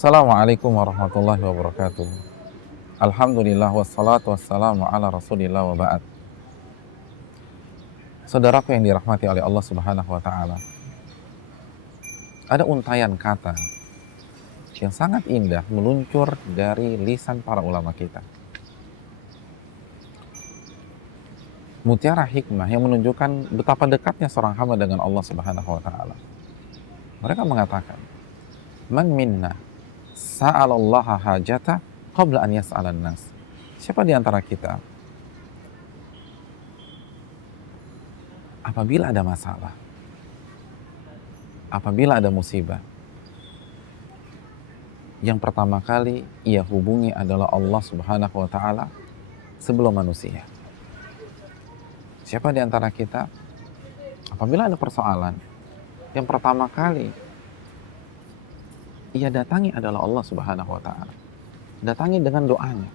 Assalamualaikum warahmatullahi wabarakatuh. Alhamdulillah wassalatu wassalamu ala rasulillah wa ba'd. Saudaraku yang dirahmati oleh Allah subhanahu wa ta'ala, ada untayan kata yang sangat indah meluncur dari lisan para ulama kita. Mutiara hikmah yang menunjukkan betapa dekatnya seorang hamba dengan Allah subhanahu wa ta'ala. Mereka mengatakan, man minna sa'alallaha hajata qabla an yas'alan nas. Siapa di antara kita apabila ada masalah, apabila ada musibah, yang pertama kali ia hubungi adalah Allah subhanahu wa ta'ala sebelum manusia. Siapa di antara kita apabila ada persoalan, yang pertama kali ia datangi adalah Allah subhanahu wa ta'ala. Datangi dengan doanya,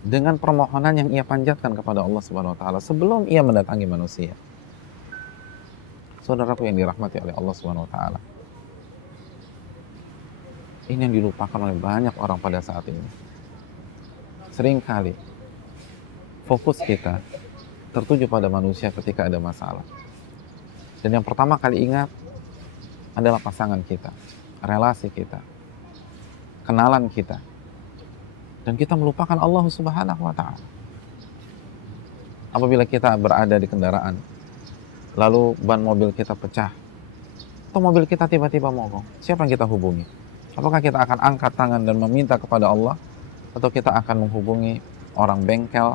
dengan permohonan yang ia panjatkan kepada Allah subhanahu wa ta'ala sebelum ia mendatangi manusia. Saudaraku yang dirahmati oleh Allah subhanahu wa ta'ala, ini yang dilupakan oleh banyak orang pada saat ini. Seringkali fokus kita tertuju pada manusia ketika ada masalah. Dan yang pertama kali ingat adalah pasangan kita, relasi kita, kenalan kita. Dan kita melupakan Allah subhanahu wa ta'ala. Apabila kita berada di kendaraan, lalu ban mobil kita pecah, atau mobil kita tiba-tiba mogok, siapa yang kita hubungi? Apakah kita akan angkat tangan dan meminta kepada Allah, atau kita akan menghubungi orang bengkel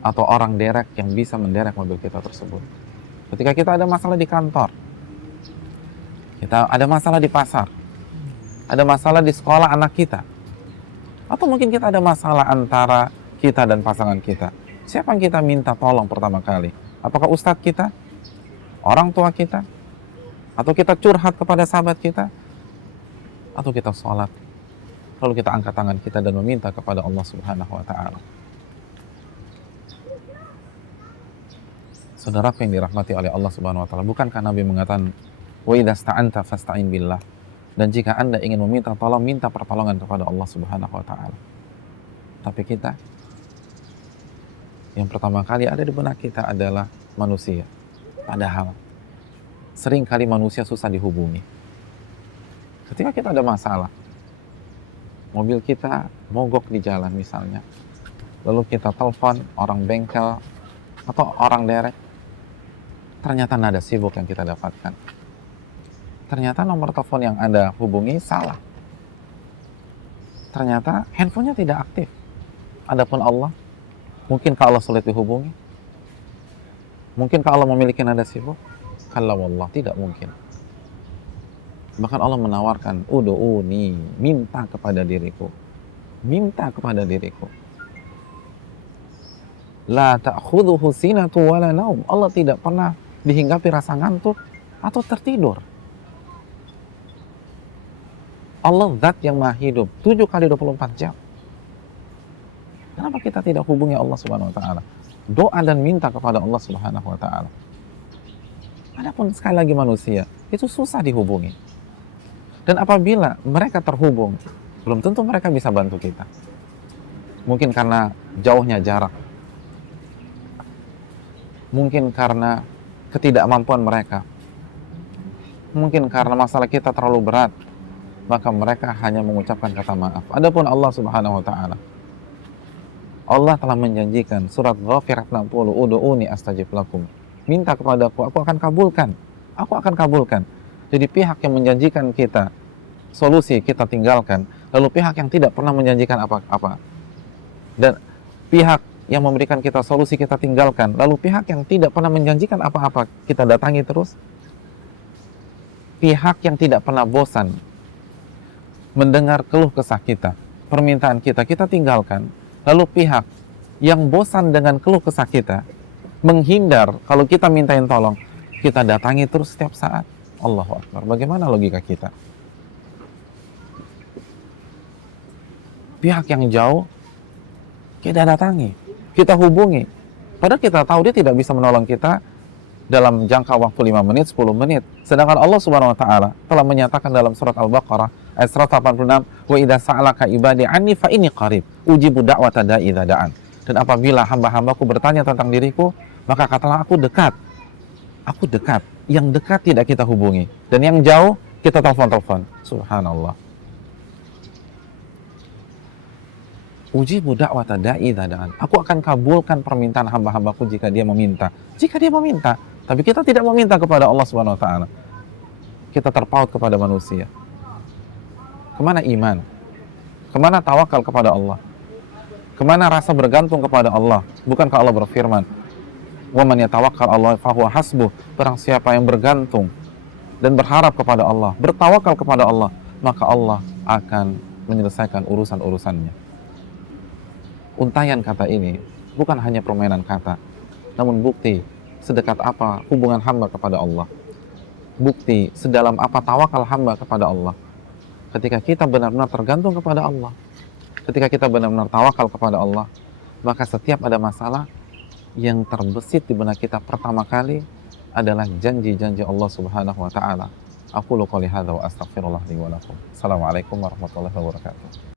atau orang derek yang bisa menderek mobil kita tersebut? Ketika kita ada masalah di kantor, kita ada masalah di pasar, ada masalah di sekolah anak kita, atau mungkin kita ada masalah antara kita dan pasangan kita, siapa yang kita minta tolong pertama kali? Apakah ustadz kita, orang tua kita, atau kita curhat kepada sahabat kita, atau kita sholat lalu kita angkat tangan kita dan meminta kepada Allah subhanahu wa ta'ala? Saudaraku yang dirahmati oleh Allah subhanahu wa ta'ala, bukankah Nabi mengatakan wa idza sta'anta fasta'in billah, dan jika Anda ingin meminta tolong, minta pertolongan kepada Allah subhanahu wa ta'ala. Tapi kita, yang pertama kali ada di benak kita adalah manusia. Padahal sering kali manusia susah dihubungi. Ketika kita ada masalah, mobil kita mogok di jalan misalnya, lalu kita telepon orang bengkel atau orang derek, ternyata nada sibuk yang kita dapatkan. Ternyata nomor telepon yang Anda hubungi salah. Ternyata handphonenya tidak aktif. Adapun Allah, mungkinkah Allah sulit dihubungi? Mungkinkah Allah memiliki nada sibuk? Kalla wallah, tidak mungkin. Bahkan Allah menawarkan, udu'uni, minta kepada diriku. Minta kepada diriku. La ta'khudhuhu sinatu wala naum. Allah tidak pernah dihinggapi rasa ngantuk atau tertidur. Allah zat yang maha hidup 7 kali 24 jam. Kenapa kita tidak hubungi Allah subhanahu wa ta'ala? Doa dan minta kepada Allah subhanahu wa ta'ala. Adapun sekali lagi manusia, itu susah dihubungi. Dan apabila mereka terhubung, belum tentu mereka bisa bantu kita. Mungkin karena jauhnya jarak. Mungkin karena ketidakmampuan mereka. Mungkin karena masalah kita terlalu berat, maka mereka hanya mengucapkan kata maaf. Adapun Allah subhanahu wa ta'ala, Allah telah menjanjikan, surat Ghafir 60, udu'uni astajib lakum. Minta kepadaku, aku akan kabulkan. Aku akan kabulkan. Jadi pihak yang menjanjikan kita solusi kita tinggalkan, lalu pihak yang tidak pernah menjanjikan apa-apa. Dan pihak yang memberikan kita solusi kita tinggalkan, lalu pihak yang tidak pernah menjanjikan apa-apa kita datangi terus. Pihak yang tidak pernah bosan mendengar keluh kesah kita, permintaan kita, kita tinggalkan. Lalu pihak yang bosan dengan keluh kesah kita, menghindar kalau kita mintain tolong, kita datangi terus setiap saat. Allahu Akbar. Bagaimana logika kita? Pihak yang jauh kita datangi, kita hubungi, padahal kita tahu dia tidak bisa menolong kita dalam jangka waktu 5 menit, 10 menit. Sedangkan Allah Subhanahu wa taala telah menyatakan dalam surat Al-Baqarah ayat 186, "Wa idza sa'alaka ibadi anni fa inni qarib, ujibu da'wata da'i idza da'an." Dan apabila hamba-hambaku bertanya tentang diriku, maka katalah aku dekat. Aku dekat. Yang dekat tidak kita hubungi, dan yang jauh kita telepon-telepon. Subhanallah. Ujibu da'wata da'i idza da'an. Aku akan kabulkan permintaan hamba-hambaku jika dia meminta. Jika dia meminta. Tapi kita tidak meminta kepada Allah Subhanahu wa taala. Kita terpaut kepada manusia. Kemana iman? Kemana tawakal kepada Allah? Kemana rasa bergantung kepada Allah? Bukankah Allah berfirman, "Wa man yatawakkal 'ala Allah fahuwa hasbuh." Barang siapa yang bergantung dan berharap kepada Allah, bertawakal kepada Allah, maka Allah akan menyelesaikan urusan-urusannya. Untaian kata ini bukan hanya permainan kata, namun bukti sedekat apa hubungan hamba kepada Allah. Bukti sedalam apa tawakal hamba kepada Allah. Ketika kita benar-benar tergantung kepada Allah, ketika kita benar-benar tawakal kepada Allah, maka setiap ada masalah, yang terbesit di benak kita pertama kali adalah janji-janji Allah Subhanahu wa taala. Aqulu qouli hadza wa astaghfirullah li wa lakum. Assalamualaikum warahmatullahi wabarakatuh.